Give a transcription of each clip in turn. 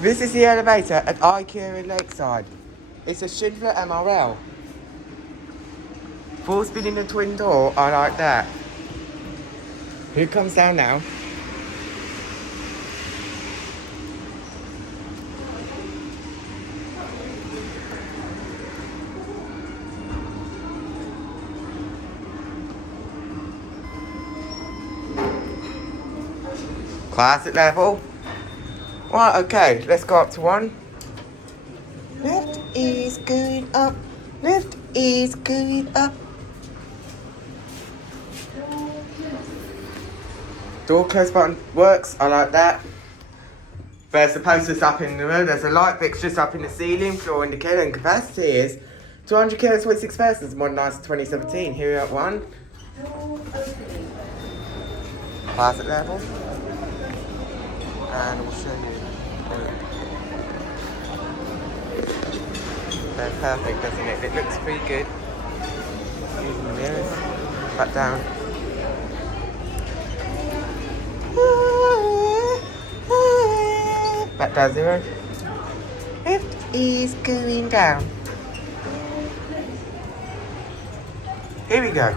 This is the elevator at IKEA in Lakeside. It's a Schindler MRL. 4-spinning and twin door, I like that. Who comes down now? Classic level. Right, okay, let's go up to 1. Lift is going up. Lift is going up. Door close button works, I like that. There's the posters up in the room, there's a light fixtures up in the ceiling, floor indicator, and capacity is 200 kilos, 26 persons, modernised 2017. Here we are at 1. Closet level. And we'll show you. They're perfect, doesn't it? It looks pretty good. Using the mirrors. Back down. Back down 0. Lift is going down. Here we go.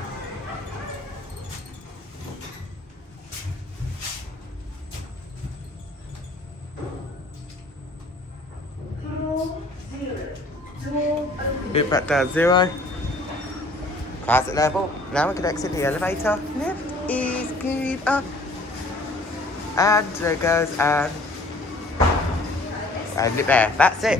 Bit back down 0. Closet level. Now we can exit the elevator. Lift is going up. And there goes and it there. That's it.